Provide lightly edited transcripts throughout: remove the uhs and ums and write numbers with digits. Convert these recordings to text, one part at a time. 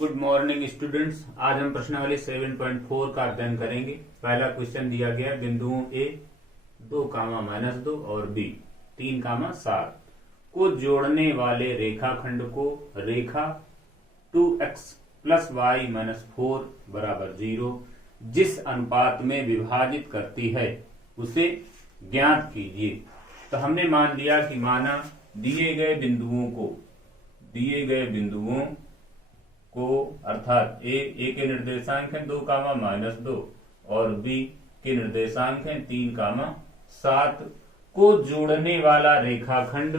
Good morning students. आज हम प्रश्नावली 7.4 का अध्ययन करेंगे। पहला क्वेश्चन दिया गया बिंदुओं ए 2, और बी 3, 7 को जोड़ने वाले रेखाखंड को रेखा 2x + y - 4 = 0 जिस अनुपात में विभाजित करती है उसे ज्ञात कीजिए। तो हमने मान लिया कि माना दिए गए बिंदुओं को अर्थात ए के निर्देशांक हैं 2, और बी के निर्देशांक हैं 3, 7 को जोड़ने वाला रेखाखंड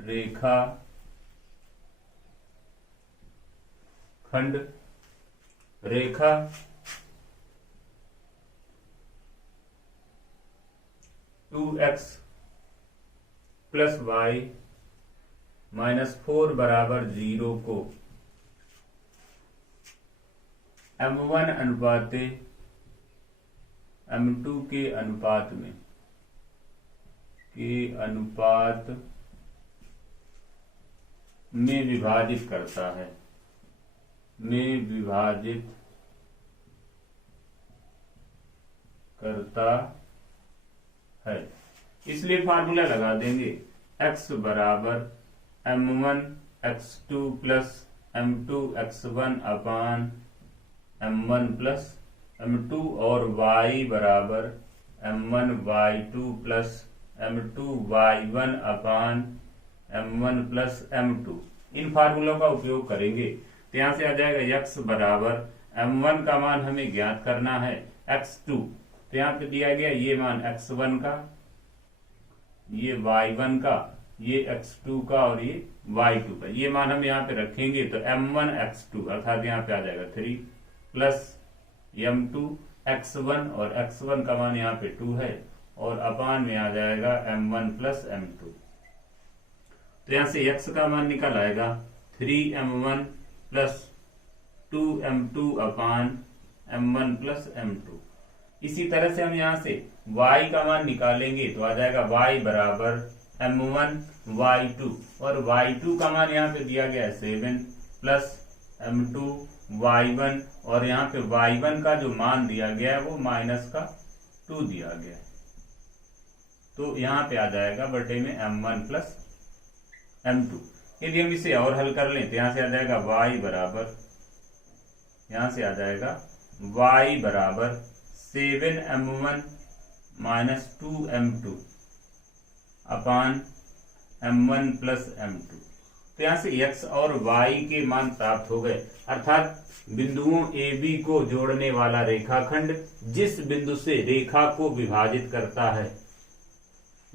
रेखा 2x + y - 4 = 0 को m1 अनुपाते m2 के अनुपात में विभाजित करता है। इसलिए फार्मूला लगा देंगे x = m1x2 + m2x1 / m1 + m2 और y = m1y2 + m2y1 / m1 + m2। इन फार्मूलों का उपयोग करेंगे तो यहां से आ जाएगा x = m1 का मान हमें ज्ञात करना है, x2 तो यहाँ पे दिया गया ये मान x1 का, ये y1 का, ये x2 का और ये y2 का। ये मान हम यहाँ पे रखेंगे तो m1 x2 अर्थात यहाँ पे आ जाएगा 3 + m2 x1 और x1 का मान यहाँ पे 2 है और अपान में आ जाएगा m1 + m2। तो यहाँ से x का मान निकल आएगा 3m1 + 2m2 / m1 + m2। इसी तरह से हम यहाँ से y का मान निकालेंगे तो आ जाएगा y = m1y2 और y2 का मान यहाँ पे दिया गया है 7 + m2y1 और यहाँ पे y1 का जो मान दिया गया है वो -2 दिया गया है। तो यहाँ पे आ जाएगा बटे में m1 + m2। यदि हम इसे और हल कर लें तो यहाँ से आ जाएगा y = 7m1 - 2m2 / m1 + m2। तो यहाँ से x और y के मान प्राप्त हो गए, अर्थात बिंदुओं ए बी को जोड़ने वाला रेखाखंड जिस बिंदु से रेखा को विभाजित करता है,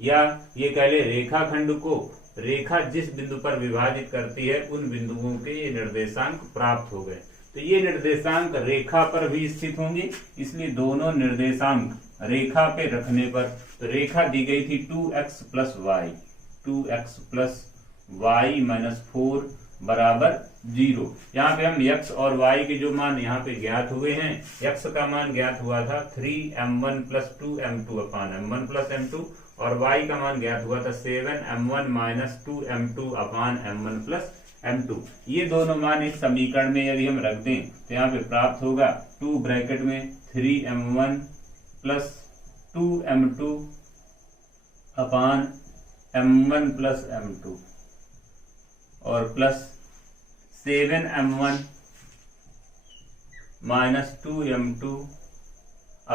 या ये कह ले रेखाखंड को रेखा जिस बिंदु पर विभाजित करती है उन बिंदुओं के ये निर्देशांक प्राप्त हो गए। तो ये निर्देशांक रेखा पर भी स्थित होंगे, इसलिए दोनों निर्देशांक रेखा पे रखने पर तो रेखा दी गई थी 2x + y - 4 = 0। यहाँ पे हम x और y के जो मान यहाँ पे ज्ञात हुए हैं, x का मान ज्ञात हुआ था 3m1 + 2m2 / m1 + m2 और y का मान ज्ञात हुआ था 7m1 - 2m2 / m1 + m2। ये दोनों मान इस समीकरण में यदि हम रख दें तो यहाँ पे प्राप्त होगा 2 ब्रैकेट में 3m1 + 2m2 / m1 + m2 और plus 7m1 - 2m2 /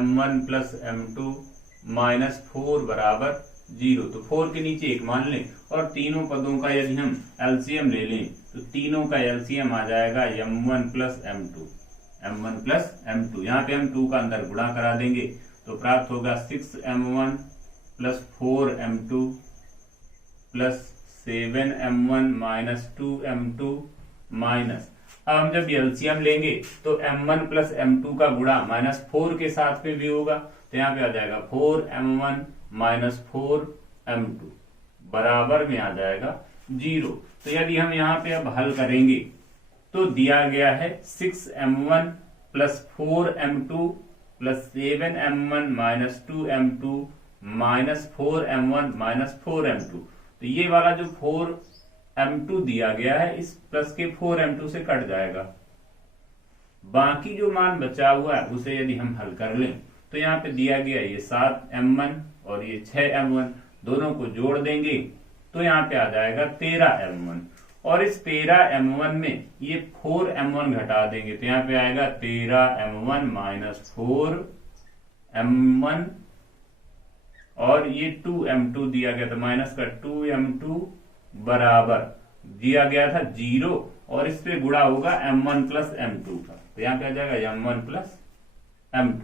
m1 + m2 -4 = 0। तो 4 के नीचे 1 मान लें और तीनों पदों का यदि हम एलसीएम ले लें तो तीनों का एलसीएम आ जाएगा m1 + m2। यहाँ पे हम 2 का अंदर गुणा करा देंगे तो प्राप्त होगा 6m1 + 4m2 + 7m1 - 2m2 अब हम जब एलसीएम लेंगे तो m1 + m2 का गुणा -4 के साथ में भी होगा तो यहाँ पे आ जाएगा 4m1 - 4m2 बराबर में आ जाएगा 0। तो यदि हम यहाँ पे अब हल करेंगे तो दिया गया है 6m1 + 4m2 plus 7m1 minus 2m2 minus 4m1 minus 4m2। तो ये वाला जो 4m2 दिया गया है इस प्लस के 4m2 से कट जाएगा। बाकी जो मान बचा हुआ है उसे यदि हम हल कर लें तो यहाँ पे दिया गया ये 7m1 और ये 6m1, दोनों को जोड़ देंगे तो यहाँ पे आ जाएगा 13m1, और इस 13m1 में ये 4m1 घटा देंगे तो यहाँ पे आएगा 13m1 माइनस 4m1, और ये 2m2 दिया गया था माइनस का 2m2 बराबर दिया गया था 0, और इस पे गुणा होगा m1 प्लस m2 का, तो यहाँ पे आ जाएगा m1 प्लस m2।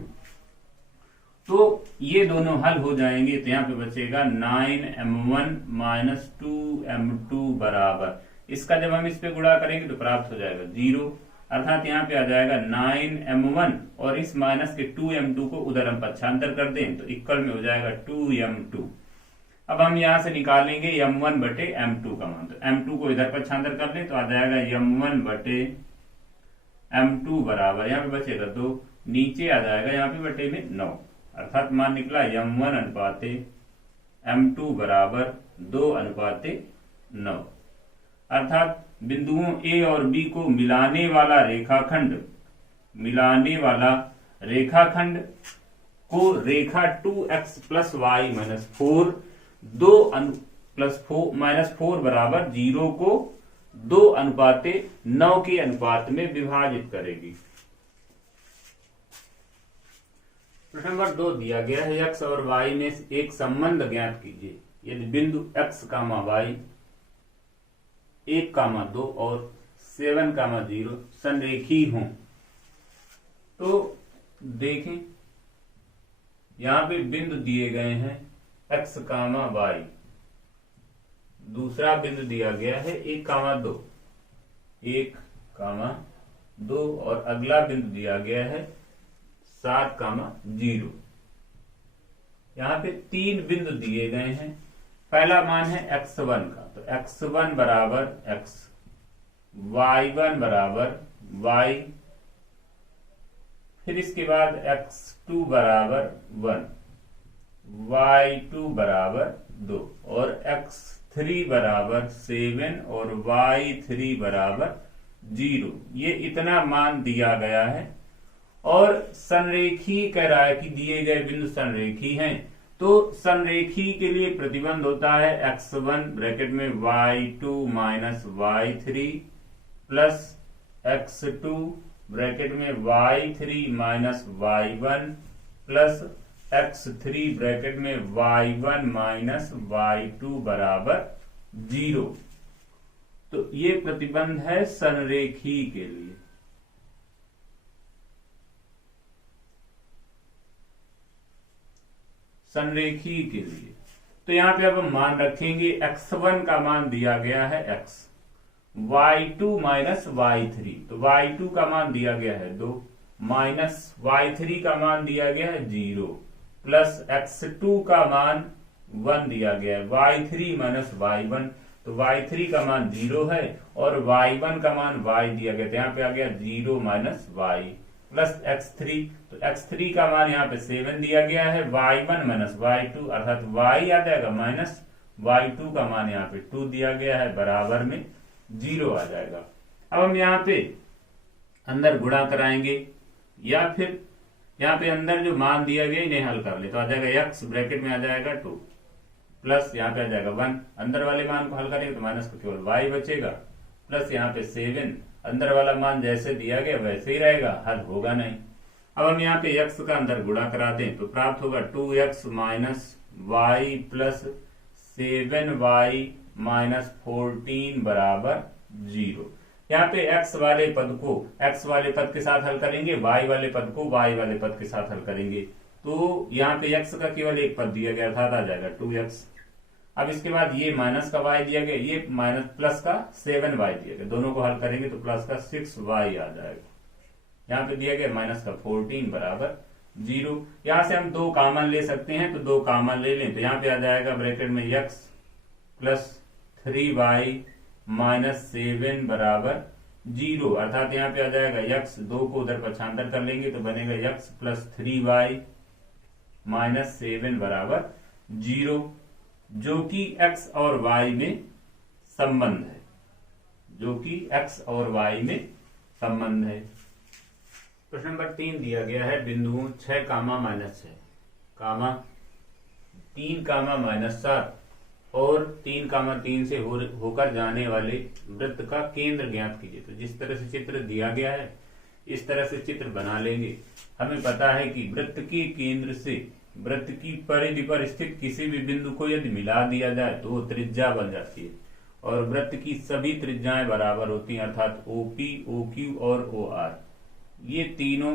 तो ये दोनों हल हो जाएंगे तो यहाँ पे बचेगा 9m1 माइनस 2m2 बराबर, इसका जब हम इस पे गुणा करेंगे तो प्राप्त हो जाएगा 0, अर्थात यहाँ पे आ जाएगा 9m1 और इस माइनस के 2m2 को उधर हम पक्षांतर कर दें तो इक्वल में हो जाएगा 2m2। अब हम यहाँ से निकालेंगे m1 बटे m2 का मान, तो m2 को इधर पक्षांतर कर लें तो आ जाएगा m1 बटे m2 बराबर, यहाँ पे बचेगा 2, नीचे आ जाएगा यहाँ पे बटे में 9, अर्थात मान निकला m1 अनुपाते m2 बराबर 2 अनुपाते 9। अर्थात बिंदुओं A और B को मिलाने वाला रेखाखंड को रेखा 2x plus y minus 4 minus 4 बराबर 0 को 2 अनुपाते 9 के अनुपात में विभाजित करेगी। प्रश्न नंबर 2 दिया गया है x और y में एक संबंध ज्ञात कीजिए यदि बिंदु x, y 1, 2 और 7, 0 संरेखी हों। तो देखें यहां पे बिंदु दिए गए हैं x, y, दूसरा बिंदु दिया गया है 1, 2 और अगला बिंदु दिया गया है 7, 0। यहाँ पे 3 बिंदु दिए गए हैं। पहला मान है x1 का, तो x1 बराबर x, y1 बराबर y, फिर इसके बाद x2 बराबर 1, y2 बराबर 2 और x3 बराबर 7 और y3 बराबर 0। ये इतना मान दिया गया है और संरेखी कह रहा है कि दिए गए बिंदु संरेखी हैं। तो संरेखी के लिए प्रतिबंध होता है x1 ब्रैकेट में y2 minus y3 plus x2 bracket में y3 minus y1 plus x3 bracket में y1 माइनस y2 बराबर 0। तो ये प्रतिबंध है संरेखी के लिए। संरेखी के लिए तो यहां पे अब हम मान रखेंगे x1 का मान दिया गया है x, y2 माइनस y3, तो y2 का मान दिया गया है 2 माइनस y3 का मान दिया गया है 0 प्लस x2 का मान 1 दिया गया है, y3 माइनस y1, तो y3 का मान 0 है और y1 का मान y दिया गया, तो यहाँ पे आ गया 0 माइनस y प्लस x3, तो x3 का मान यहाँ पे 7 दिया गया है, y1 माइनस y2 अर्थात y आ जाएगा माइनस y2 का मान यहाँ पे 2 दिया गया है, बराबर में 0 आ जाएगा। अब हम यहाँ पे अंदर गुणा कराएंगे या फिर यहाँ पे अंदर जो मान दिया गया इन्हें हल कर ले, तो आ जाएगा x ब्रैकेट में आ जाएगा 2 प्लस यहाँ पे आ जाएगा 1, अंदर वाले मान को हल करेंगे तो माइनस को केवल y बचेगा, प्लस यहाँ पे 7, अंदर वाला मान जैसे दिया गया वैसे ही रहेगा, हल होगा नहीं। अब हम यहाँ पे x का अंदर गुणा करा दें तो प्राप्त होगा 2x minus y plus 7y minus 14 बराबर 0। यहाँ पे x वाले पद को x वाले पद के साथ हल करेंगे, y वाले पद को y वाले पद के साथ हल करेंगे, तो यहाँ पे x का केवल एक पद दिया गया था, आ जाएगा 2x। अब इसके बाद ये माइनस का y दिया गया, ये माइनस प्लस का 7y दिया गया, दोनों को हल करेंगे तो प्लस का 6y आ जाएगा। यहाँ पे दिया गया माइनस का 14 बराबर 0। यहाँ से हम 2 कॉमन ले सकते हैं, तो 2 कॉमन ले लें तो यहाँ पे आ जाएगा ब्रैकेट में x प्लस 3y माइनस 7 बराबर 0, अर्थात यहाँ पे आ जाएगा यक्स, 2 को उधर पक्षांतर कर लेंगे तो बनेगा यक्स प्लस 3y माइनस 7 बराबर 0, जो कि x और y में संबंध है, जो कि x और y में संबंध है। प्रश्न नंबर 3 दिया गया है बिंदुओं 6 कामा माइनस 6 कामा 3 कामा माइनस 7 और 3 कामा 3 से होकर जाने वाले वृत्त का केंद्र ज्ञात कीजिए। तो जिस तरह से चित्र दिया गया है इस तरह से चित्र बना लेंगे। हमें पता है कि वृत्त के केंद्र से वृत्त की परिधि पर स्थित किसी भी बिंदु को यदि मिला दिया जाए तो वो त्रिज्या बन जाती है, और वृत्त की सभी त्रिज्याएं बराबर होती हैं, अर्थात OP, OQ और OR ये तीनों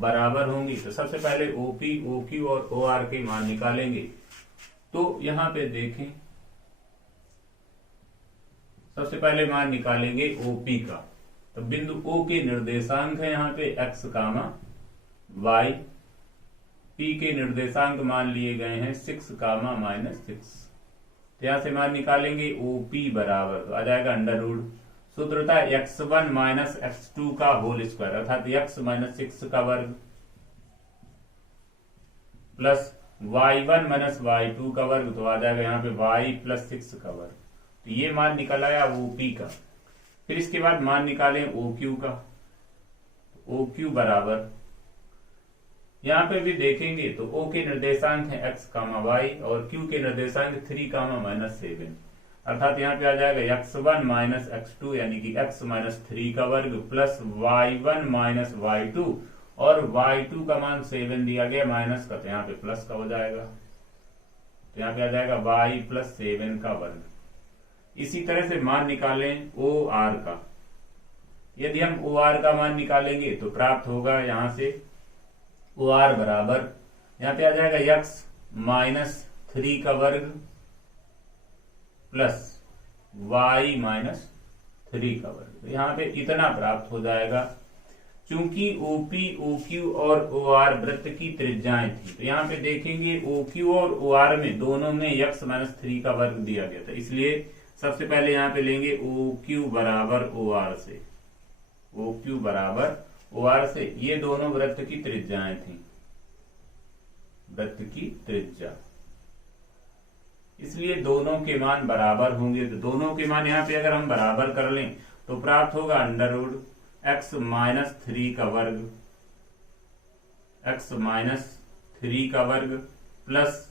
बराबर होंगी। तो सबसे पहले OP, OQ और OR के मान निकालेंगे। तो यहां पे देखें, सबसे पहले मान निकालेंगे OP का। तो बिंदु O के निर्देशांक है यहाँ पे x कामा y, P के निर्देशांक मान लिए गए हैं 6 कामा माइनस 6। तो यहां से मान निकालेंगे OP बराबर, तो आ जाएगा अंडर रूट, सूत्र था x1 माइनस x2 का होल स्क्वायर, अर्थात x माइनस 6 का वर्ग प्लस y1 माइनस y2 का वर्ग, तो आ जाएगा यहाँ पे y प्लस 6 का वर्ग। तो ये मान निकल आया OP का। फिर इसके बाद मान निकालें OQ का। OQ बराबर, यहां पे भी देखेंगे तो O के निर्देशांक है x कामा y और Q के निर्देशांक 3 कामा माइनस 7, अर्थात यहाँ पे आ जाएगा x1 माइनस x2 यानी कि x माइनस 3 का वर्ग प्लस y1 माइनस y2, और y2 का मान 7 दिया गया माइनस का, तो यहाँ पे प्लस का हो जाएगा, तो यहाँ पे आ जाएगा y प्लस 7 का वर्ग। इसी तरह से मान निकालें OR का। यदि हम OR का मान निकालेंगे तो प्राप्त होगा यहाँ से OR बराबर, यहाँ पे आ जाएगा x माइनस 3 का वर्ग प्लस y माइनस 3 का वर्ग। तो यहाँ पे इतना प्राप्त हो जाएगा। चूंकि OP, OQ और OR वृत्त की त्रिज्याएं थी, तो यहाँ पे देखेंगे OQ और OR में दोनों में x माइनस 3 का वर्ग दिया गया था, इसलिए सबसे पहले यहाँ पे लेंगे OQ बराबर OR से, OQ बराबर OR से, ये दोनों वृत्त की त्रिज्याएं थी, वृत्त की त्रिज्या, इसलिए दोनों के मान बराबर होंगे। तो दोनों के मान यहाँ पे अगर हम बराबर कर लें तो प्राप्त होगा अंडर रूट x माइनस 3 का वर्ग, x माइनस 3 का वर्ग प्लस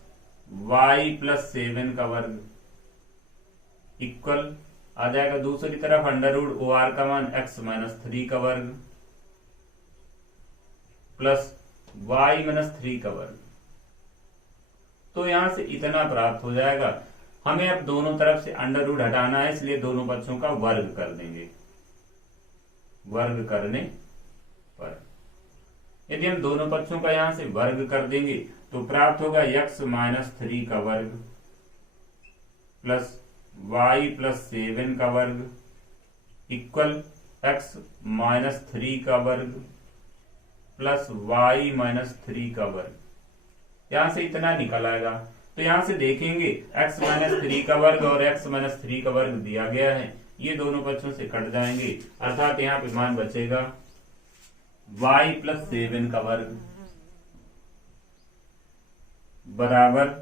y प्लस 7 का वर्ग इक्वल आ जाएगा दूसरी तरफ अंडर रूट OR का मान x माइनस 3 का वर्ग प्लस y माइनस 3 का वर्ग। तो यहां से इतना प्राप्त हो जाएगा। हमें अब दोनों तरफ से अंडर रूट हटाना है, इसलिए दोनों पक्षों का वर्ग कर देंगे। वर्ग करने पर यदि हम दोनों पक्षों का यहां से वर्ग कर देंगे तो प्राप्त होगा x माइनस 3 का वर्ग प्लस y प्लस 7 का वर्ग इक्वल x माइनस 3 का वर्ग प्लस y माइनस 3 का वर्ग। यहां से इतना निकल आएगा। तो यहां से देखेंगे x माइनस 3 का वर्ग और x माइनस 3 का वर्ग दिया गया है, ये दोनों पक्षों से कट जाएंगे, अर्थात यहाँ पे मान बचेगा y प्लस 7 का वर्ग बराबर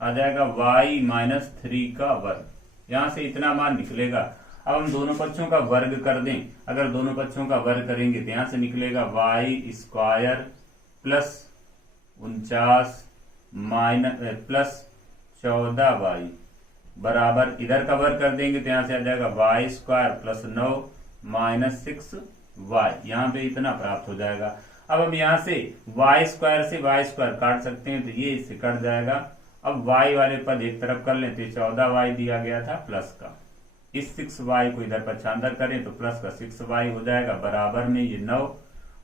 आ जाएगा y माइनस 3 का वर्ग। यहां से इतना मान निकलेगा। अब हम दोनों पक्षों का वर्ग कर दें, अगर दोनों पक्षों का वर्ग करेंगे तो यहां से निकलेगा y square plus 49 minus plus 14y बराबर, इधर का वर्ग कर देंगे तो यहां से आ जाएगा y square plus 9 minus 6y, यहाँ पे इतना प्राप्त हो जाएगा। अब हम यहाँ से y स्क्वायर से y स्क्वायर काट सकते हैं, तो ये इससे कट जाएगा। अब y वाले पद एक तरफ कर लेते, 14y दिया गया था प्लस का, इस 6y को इधर पक्षांतर करें तो प्लस का 6y हो जाएगा बराबर में ये 9,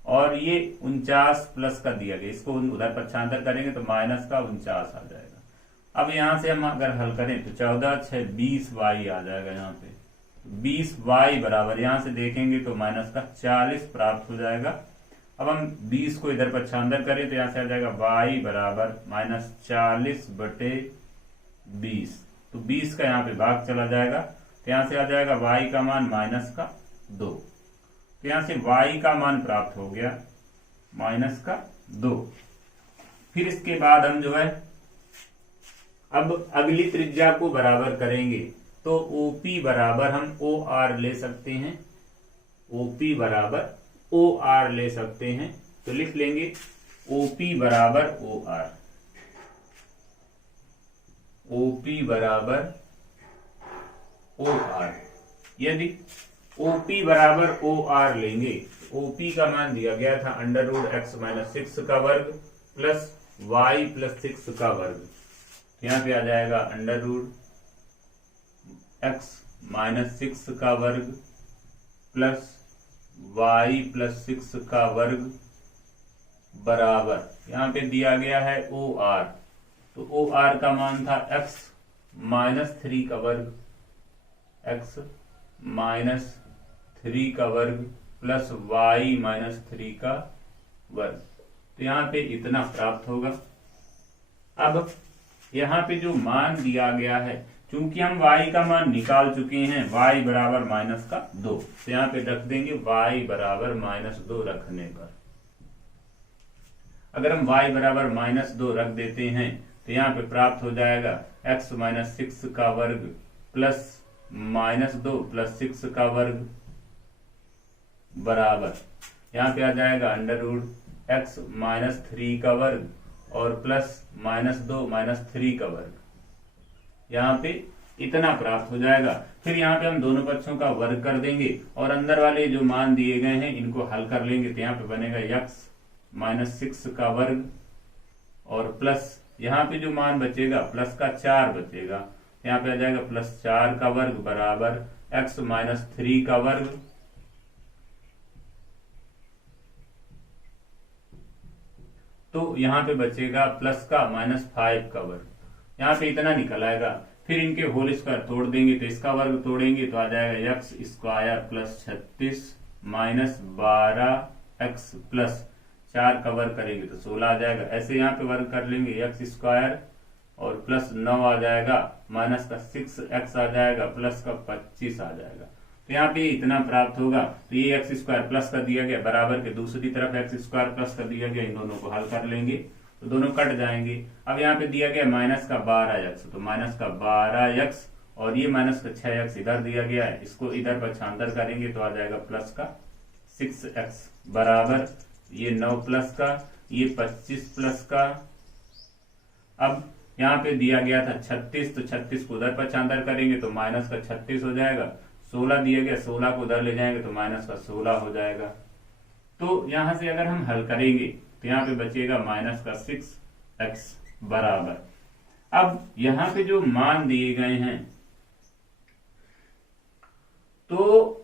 और ये 49 प्लस का दिया गया, इसको उधर पक्षांतर करेंगे तो माइनस का 49 आ जाएगा। अब यहां से हम अगर हल करें तो 14 6 20y आ जाएगा, यहाँ पे 20y बराबर, यहां से देखेंगे तो माइनस का 40 प्राप्त हो जाएगा। अब हम 20 को इधर पक्षांतर करें तो यहां से आ जाएगा y बराबर माइनस 40 बटे 20, तो 20 का यहाँ पे भाग चला जाएगा, तो यहां से आ जाएगा y का मान माइनस का -2। तो यहां से y का मान प्राप्त हो गया -2। फिर इसके बाद हम जो है अब अगली त्रिज्या को बराबर करेंगे, तो OP बराबर हम OR ले सकते हैं, OP बराबर OR ले सकते हैं। तो लिख लेंगे OP बराबर OR, OP बराबर OR। यदि OP बराबर OR लेंगे, OP का मान दिया गया था √x-6 का वर्ग प्लस y प्लस 6 का वर्ग। यहाँ पे आ जाएगा √x-6 का वर्ग प्लस y प्लस 6 का वर्ग बराबर, यहाँ पे दिया गया है OR, तो OR का मान था x-3 का वर्ग, x-3 का वर्ग प्लस y-3 का वर्ग। तो यहाँ पे इतना प्राप्त होगा। अब यहाँ पे जो मान दिया गया है, चूंकि हम y का मान निकाल चुके हैं, y बराबर -2, तो यहाँ पे रख देंगे y बराबर -2 रखने पर। अगर हम y बराबर -2 रख देते हैं तो यहाँ पे प्राप्त हो जाएगा x-6 का वर्ग प्लस -2 प्लस 6 का वर्ग बराबर, यहाँ पे आ जाएगा √x-3 का वर्ग और प्लस -2 -3 का वर्ग। यहाँ पे इतना प्राप्त हो जाएगा। फिर यहाँ पे हम दोनों पक्षों का वर्ग कर देंगे और अंदर वाले जो मान दिए गए हैं इनको हल कर लेंगे। तो यहाँ पे बनेगा x-6 का वर्ग और प्लस यहाँ पे जो मान बचेगा प्लस का 4 बचेगा, यहाँ पे आ जाएगा +4 का वर्ग बराबर x-3 का वर्ग तो यहाँ पे बचेगा प्लस का -5 का वर्ग। यहाँ पे इतना निकल आएगा। फिर इनके होल स्क्वायर तोड़ देंगे तो इसका वर्ग तोड़ेंगे तो आ जाएगा x² + 36 -12x प्लस 4 का वर्ग करेंगे तो 16 आ जाएगा। ऐसे यहाँ पे वर्ग कर लेंगे x² और प्लस 9 आ जाएगा, माइनस का 6x आ जाएगा, प्लस का 25 आ जाएगा। तो यहाँ पे इतना प्राप्त होगा। तो ये x² प्लस का दिया गया बराबर के दूसरी तरफ x² प्लस का दिया गया, इन दोनों को हल कर लेंगे तो दोनों कट जाएंगे। अब यहाँ पे दिया गया -12x, तो -12x और ये -6x इधर दिया गया है, इसको इधर पक्षांतर करेंगे तो आ जाएगा प्लस का 6x बराबर ये 9 प्लस का, ये 25 प्लस का। अब यहाँ पे दिया गया था 36, तो 36 को उधर पक्षांतर करेंगे तो माइनस का 36 हो जाएगा। 16 दिया गया, 16 को उधर ले जाएंगे तो माइनस का 16 हो जाएगा। तो यहां से अगर हम हल करेंगे तो यहाँ पे बचेगा माइनस का 6x बराबर। अब यहाँ पे जो मान दिए गए हैं तो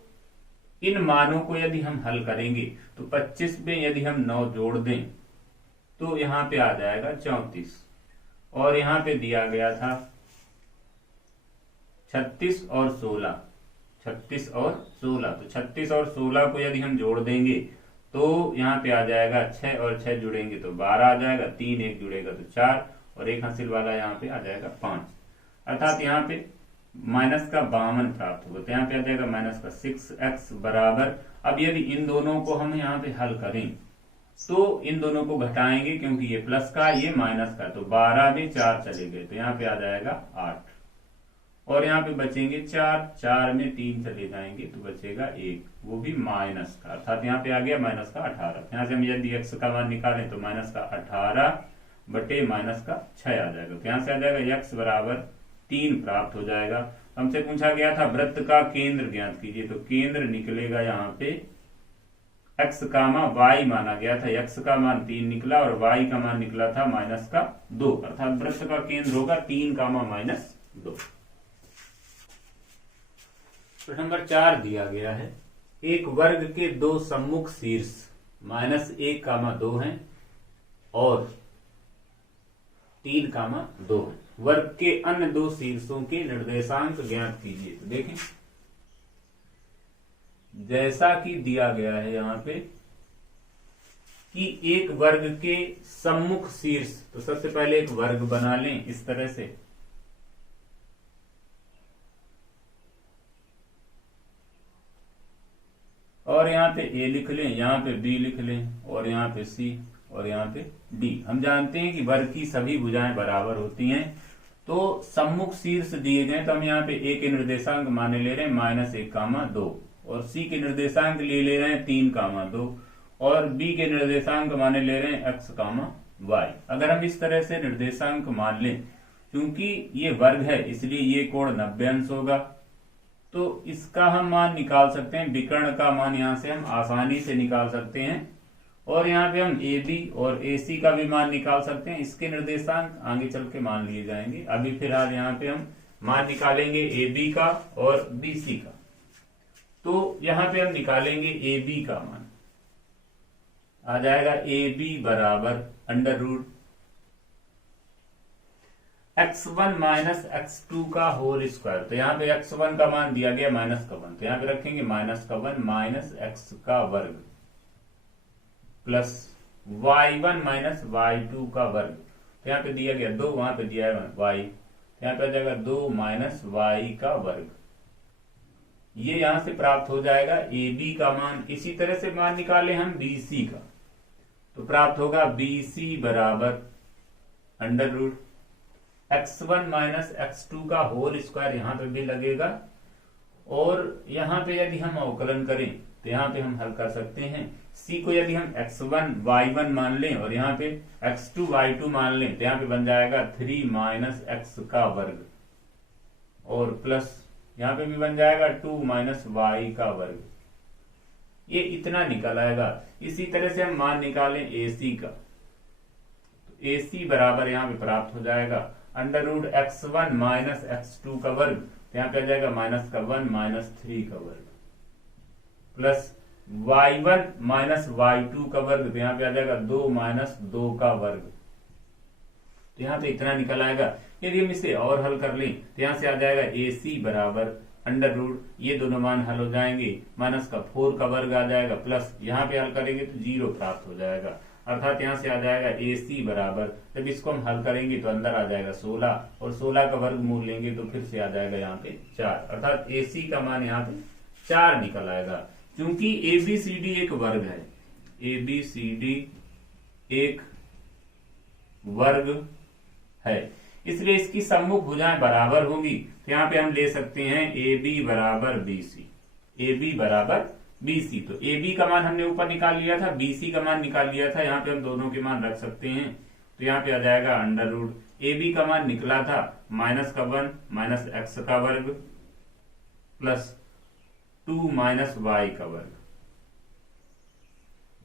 इन मानों को यदि हम हल करेंगे तो 25 में यदि हम 9 जोड़ दें तो यहाँ पे आ जाएगा 34 और यहाँ पे दिया गया था 36 और 16, 36 और 16, तो 36 और 16 को यदि हम जोड़ देंगे तो यहाँ पे आ जाएगा 6 और 6 जुड़ेंगे तो 12 आ जाएगा, 3 1 जुड़ेगा तो 4 और एक हासिल वाला यहाँ पे आ जाएगा 5, अर्थात यहाँ पे -52 प्राप्त होगा। तो यहाँ पे आ जाएगा -6x बराबर। अब यदि इन दोनों को हम यहाँ पे हल करें तो इन दोनों को घटाएंगे क्योंकि ये प्लस का ये माइनस का, तो 12 में 4 चले गए तो यहाँ पे आ जाएगा 8 और यहाँ पे बचेंगे 4, 4 में 3 चले जाएंगे तो बचेगा 1, वो भी माइनस का, अर्थात यहाँ पे आ गया माइनस का 18। यहाँ से हम यदि x का मान निकालें तो माइनस का 18 बटे माइनस का 6 आ जाएगा। तो यहाँ से आ जाएगा x बराबर 3 प्राप्त हो जाएगा। हमसे पूछा गया था वृत्त का केंद्र ज्ञात कीजिए, तो केंद्र निकलेगा यहाँ पे x कामा y माना गया था, x का मान 3 निकला और y का मान निकला था -2, अर्थात वृत्त का केंद्र होगा 3 कामा -2। प्रश्न नंबर 4 दिया गया है, एक वर्ग के दो सम्मुख शीर्ष -1 कामा 2 हैं और 3 कामा 2 है। वर्ग के अन्य दो शीर्षों के निर्देशांक ज्ञात कीजिए। तो देखें जैसा कि दिया गया है यहाँ पे कि एक वर्ग के सम्मुख शीर्ष, तो सबसे पहले एक वर्ग बना लें इस तरह से, और यहाँ पे a लिख लें, यहाँ पे b लिख लें, और यहाँ पे c, और यहाँ पे d। हम जानते हैं कि वर्ग की सभी भुजाएं बराबर होती हैं। तो सम्मुख शीर्ष दिए गए, तो हम यहाँ पे a के निर्देशांक माने ले रहे हैं -1, 2, और c के निर्देशांक ले रहे हैं 3, 2, और b के निर्देशांक माने ले रहे हैं x, y। अगर हम इस तरह से निर्देशांक मान लें, क्योंकि ये वर्ग है इसलिए ये कोण 90 अंश होगा, तो इसका हम मान निकाल सकते हैं। विकर्ण का मान यहाँ से हम आसानी से निकाल सकते हैं, और यहाँ पे हम AB और AC का भी मान निकाल सकते हैं। इसके निर्देशांक आगे चल के मान लिए जाएंगे। अभी फिलहाल यहाँ पे हम मान निकालेंगे AB का और BC का। तो यहाँ पे हम निकालेंगे AB का मान, आ जाएगा AB बराबर √x1 - x2 का होल स्क्वायर। तो यहाँ पे x1 का मान दिया गया -1, तो यहाँ पे रखेंगे -1 - x का वर्ग प्लस y1 - y2 का वर्ग। तो यहाँ पे दिया गया 2, वहां पे दिया है y, तो यहाँ पे आ जाएगा 2 - y का वर्ग। ये यहां से प्राप्त हो जाएगा AB का मान। इसी तरह से मान निकाले हम BC का, तो प्राप्त होगा BC बराबर √x1 - x2 का होल स्क्वायर, यहां पे भी लगेगा। और यहां पे यदि हम अवकलन करें तो यहाँ पे हम हल कर सकते हैं। C को यदि हम x1 y1 मान लें और यहाँ पे x2 y2 मान लें, तो यहाँ पे बन जाएगा 3 - x का वर्ग, और प्लस यहाँ पे भी बन जाएगा 2 - y का वर्ग। ये इतना निकल आएगा। इसी तरह से हम मान निकालें AC का, तो AC बराबर यहाँ पे प्राप्त हो जाएगा √x1 - x2 का वर्ग, तो यहाँ पे आ जाएगा -1 - 3 का वर्ग, प्लस y1 - y2 का वर्ग, तो यहाँ पे आ जाएगा 2 - 2 का वर्ग। तो यहाँ पे इतना निकल आएगा। यदि हम इसे और हल कर लें तो यहाँ से आ जाएगा AC बराबर ये दोनों मान हल हो जाएंगे, -4 का वर्ग आ जाएगा, प्लस यहाँ पे हल करेंगे तो 0 प्राप्त हो जाएगा। अर्थात यहाँ से आ जाएगा AC बराबर, जब इसको हम हल करेंगे तो अंदर आ जाएगा 16, और 16 का वर्ग मूल लेंगे तो फिर से आ जाएगा यहाँ पे 4। अर्थात AC का मान यहाँ पे 4 निकल आएगा। क्योंकि ABCD एक वर्ग है, ABCD एक वर्ग है, इसलिए इसकी सम्मुख भुजाएं बराबर होंगी। तो यहाँ पे हम ले सकते हैं AB बराबर BC, AB बराबर BC। तो AB का मान हमने ऊपर निकाल लिया था, BC का मान निकाल लिया था, यहाँ पे हम दोनों के मान रख सकते हैं। तो यहाँ पे आ जाएगा AB का मान निकला था -1 - x का वर्ग प्लस 2 - y का वर्ग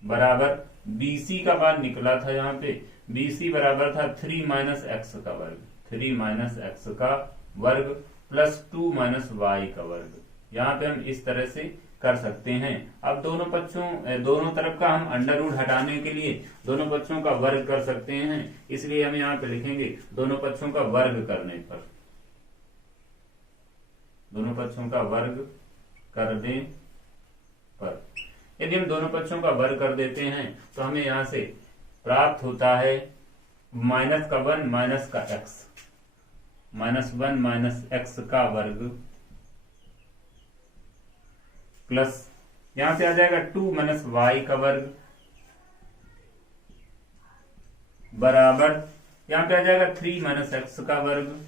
बराबर BC का मान निकला था, यहाँ पे BC बराबर था 3 - x का वर्ग, 3 - x का वर्ग प्लस 2 - y का वर्ग। यहाँ पे हम इस तरह से कर सकते हैं। अब दोनों तरफ का हम √ हटाने के लिए दोनों पक्षों का वर्ग कर सकते हैं, इसलिए हम यहाँ पे लिखेंगे दोनों पक्षों का वर्ग करने पर, दोनों पक्षों का वर्ग करने पर यदि हम दोनों पक्षों का वर्ग कर देते हैं तो हमें यहां से प्राप्त होता है -1 - x, -1 - x का वर्ग प्लस यहां से आ जाएगा 2 - y का वर्ग बराबर यहां पे आ जाएगा 3 - x का वर्ग,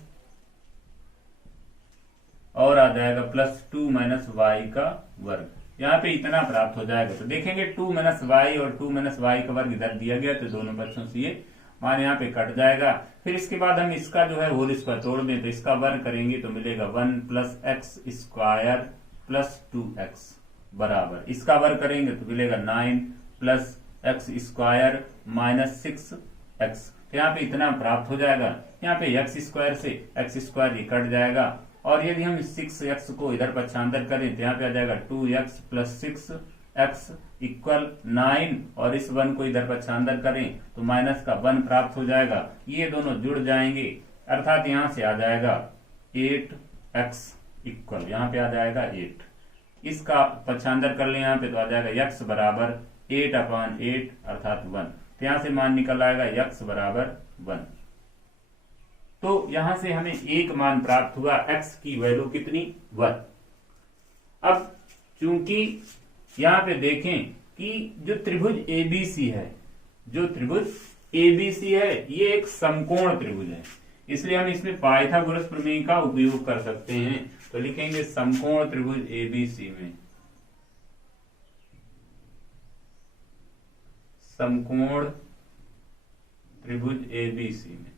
और आ जाएगा प्लस 2 - y का वर्ग। यहाँ पे इतना प्राप्त हो जाएगा। तो देखेंगे 2 - y और 2 - y का वर्ग इधर दिया गया, तो दोनों पक्षों से ये मान यहाँ पे कट जाएगा। फिर इसके बाद हम इसका जो है होल स्क्वायर तोड़ दें, तो इसका वर्ग करेंगे तो मिलेगा 1 + x² + 2x बराबर, इसका वर्ग करेंगे तो मिलेगा 9 + x² - 6x। तो यहाँ पे इतना प्राप्त हो जाएगा। यहाँ पे x² से x² ये कट जाएगा, और यदि हम 6x को इधर पक्षांतर करें तो यहाँ पे आ जाएगा 2x + 6x = 9, और इस 1 को इधर पक्षांतर करें तो -1 प्राप्त हो जाएगा। ये दोनों जुड़ जाएंगे, अर्थात यहाँ से आ जाएगा 8x = यहाँ पे आ जाएगा 8। इसका पक्षांतर कर ले यहाँ पे तो आ जाएगा x बराबर 8/8 अर्थात 1। तो यहाँ से मान निकल आएगा x बराबर 1। तो यहां से हमें एक मान प्राप्त हुआ, x की वैल्यू कितनी 1। अब चूंकि यहाँ पे देखें कि जो त्रिभुज एबीसी है, जो त्रिभुज एबीसी है ये एक समकोण त्रिभुज है, इसलिए हम इसमें पाइथागोरस प्रमेय का उपयोग कर सकते हैं। तो लिखेंगे समकोण त्रिभुज एबीसी में, समकोण त्रिभुज एबीसी में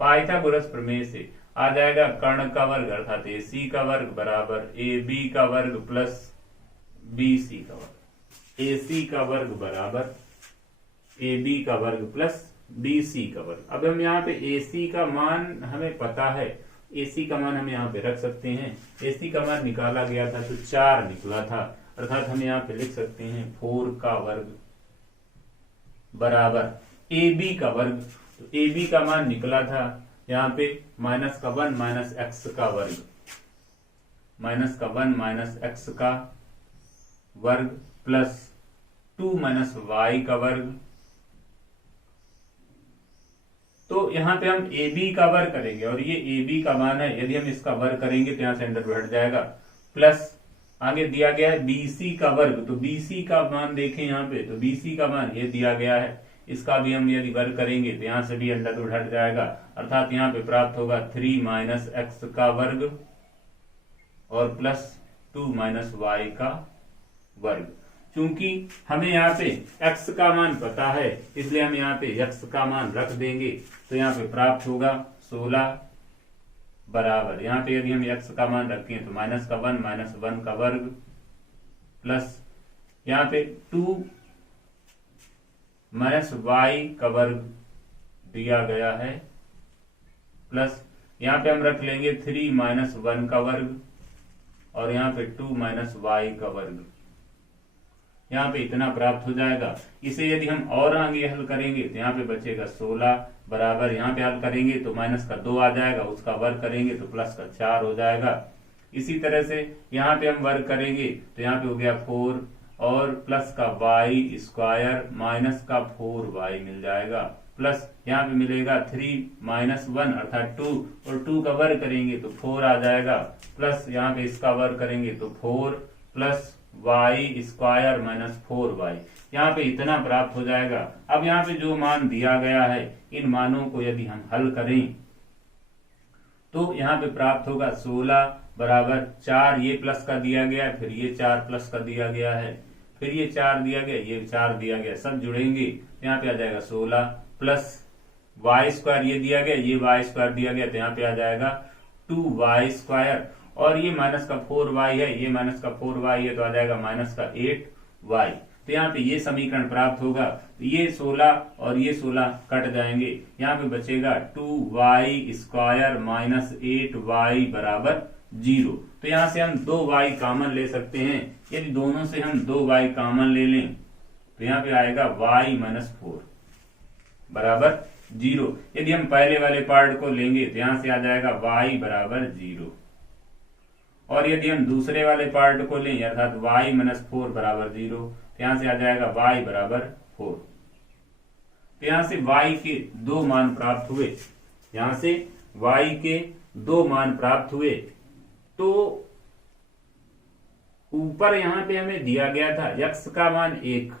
पाइथागोरस प्रमेय से आ जाएगा कर्ण का वर्ग अर्थात AC का वर्ग बराबर AB का वर्ग प्लस BC का वर्ग। AC का वर्ग बराबर AB का वर्ग प्लस BC का वर्ग। अब हम यहाँ पे AC का मान हमें पता है, AC का मान हम यहाँ पे रख सकते हैं। AC का मान निकाला गया था तो 4 निकला था, अर्थात हम यहाँ पे लिख सकते हैं 4 का वर्ग बराबर AB का वर्ग। तो AB का मान निकला था यहाँ पे माइनस का 1 माइनस एक्स का वर्ग, माइनस का 1 माइनस एक्स का वर्ग प्लस 2 माइनस वाई का वर्ग। तो यहाँ पे हम AB का वर्ग करेंगे और ये AB का मान है, यदि हम इसका वर्ग करेंगे तो यहाँ से अंडर हट जाएगा, प्लस आगे दिया गया है BC का वर्ग। तो BC का मान देखें यहाँ पे, तो BC का मान ये दिया गया है, इसका भी हम यदि वर्ग करेंगे तो यहाँ से भी अंडर रूट हट जाएगा, अर्थात यहाँ पे प्राप्त होगा 3 माइनस एक्स का वर्ग और प्लस 2 माइनस वाई का वर्ग। चूंकि हमें यहाँ पे x का मान पता है इसलिए हम यहाँ पे x का मान रख देंगे, तो यहाँ पे प्राप्त होगा 16 बराबर, यहाँ पे यदि हम x का मान रखें तो माइनस का 1 माइनस 1 का वर्ग प्लस यहाँ पे 2 माइनस वाई का वर्ग दिया गया है, प्लस यहाँ पे हम रख लेंगे 3 माइनस 1 का वर्ग और यहाँ पे 2 माइनस वाई का वर्ग। यहाँ पे इतना प्राप्त हो जाएगा। इसे यदि हम और आगे हल करेंगे तो यहाँ पे बचेगा 16 बराबर, यहाँ पे हल करेंगे तो माइनस का 2 आ जाएगा, उसका वर्ग करेंगे तो प्लस का 4 हो जाएगा। इसी तरह से यहाँ पे हम वर्ग करेंगे तो यहाँ पे हो गया 4 और प्लस का वाई स्क्वायर माइनस का 4y मिल जाएगा, प्लस यहाँ पे मिलेगा 3 माइनस 1 अर्थात 2 और 2 का वर्ग करेंगे तो 4 आ जाएगा, प्लस यहाँ पे इसका वर्ग करेंगे तो 4 plus Y square minus 4y। यहाँ पे इतना प्राप्त हो जाएगा। अब यहाँ पे जो मान दिया गया है इन मानों को यदि हम हल करें तो यहाँ पे प्राप्त होगा 16 बराबर 4, ये प्लस का दिया गया है, फिर ये 4 प्लस का दिया गया है, फिर ये 4 दिया गया, ये 4 दिया गया, सब जुड़ेंगे यहाँ पे आ जाएगा 16 प्लस वाई स्क्वायर ये दिया गया, ये वाई स्क्वायर दिया गया, तो यहाँ पे आ जाएगा 2y स्क्वायर और ये माइनस का 4y है, ये माइनस का 4y है तो आ जाएगा माइनस का 8y। तो यहाँ पे ये समीकरण प्राप्त होगा। तो ये 16 और ये 16 कट जाएंगे, यहाँ पे बचेगा 2y स्क्वायर माइनस 8y बराबर 0। तो यहाँ से हम 2y कॉमन ले सकते हैं। यदि दोनों से हम 2y कॉमन ले लें तो यहाँ पे आएगा y माइनस 4 बराबर 0। यदि हम पहले वाले पार्ट को लेंगे तो यहाँ से आ जाएगा y बराबर 0 और यदि हम दूसरे वाले पार्ट को लें अर्थात y माइनस 4 बराबर 0 तो यहाँ से आ जाएगा y बराबर 4। तो यहाँ से y के 2 मान प्राप्त हुए, यहाँ से y के 2 मान प्राप्त हुए। तो ऊपर यहाँ पे हमें दिया गया था x का मान 1,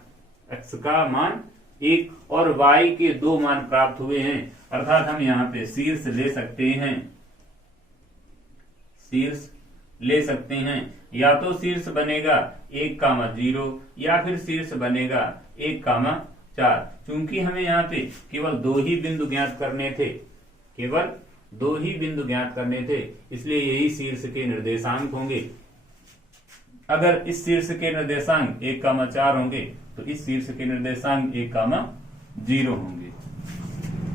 x का मान 1 और y के 2 मान प्राप्त हुए हैं, अर्थात हम यहाँ पे शीर्ष ले सकते हैं, शीर्ष ले सकते हैं। या तो शीर्ष बनेगा 1,0 या फिर शीर्ष बनेगा 1,4। चूंकि हमें यहाँ पे केवल 2 ही बिंदु ज्ञात करने थे, केवल 2 ही बिंदु ज्ञात करने थे, इसलिए यही शीर्ष के निर्देशांक होंगे। अगर इस शीर्ष के निर्देशांक 1,4 होंगे तो इस शीर्ष के निर्देशांक 1,0 होंगे।